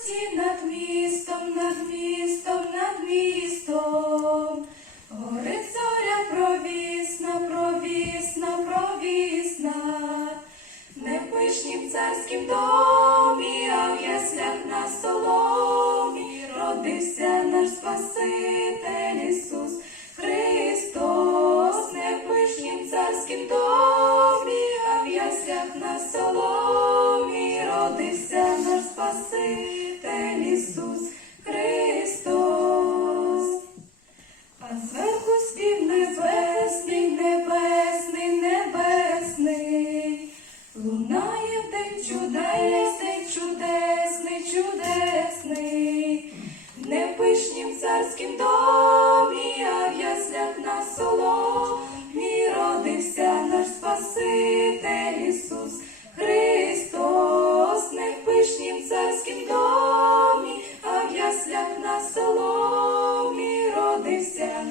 висоті над містом, над містом, над містом. Горить зоря провісна, провісна, провісна. Не в пишнім царськім домі, а в яслях на соломі родився наш Спаситель Ісус Христос, не в пишнім царськім домі, а в яслях на соломі родився наш Спаситель Ісус Христос. А зверху небесний, небесний, небесний, лунає в день чудесний, чудесний, чудесний,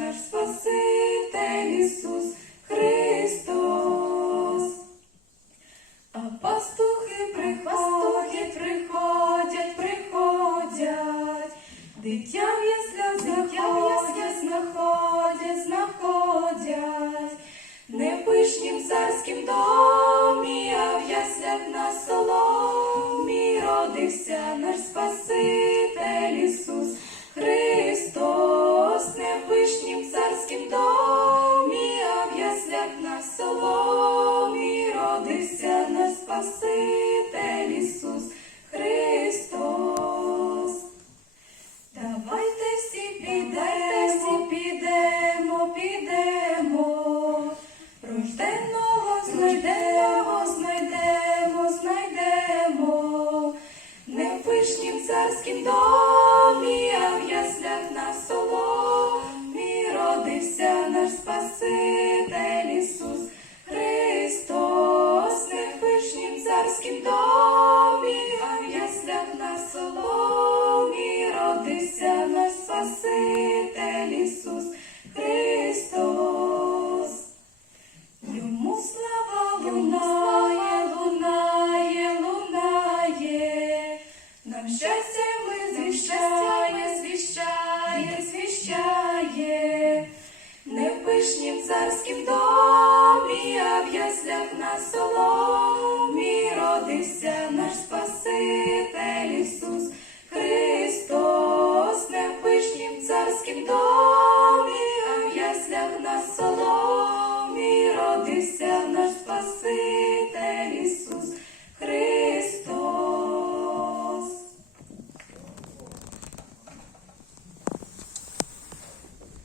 наш Спаситель Ісус Христос. А пастухи приходять, приходять, приходять, дитя в яслях знаходять, знаходять, знаходять, не в пишнім царськім домі, а в яслях на соломі родився соломі родився наш Спаситель Ісус Христос. Давайте всі підемо, всі підемо, підемо. Рожденого знайдемо, знайдемо, знайдемо. Не в пишнім царськім домі, вишні в царськім домі, а в яслях на соломі родився наш Спаситель Ісус Христос, не пишні в царськім домі, а в яслях на соломі.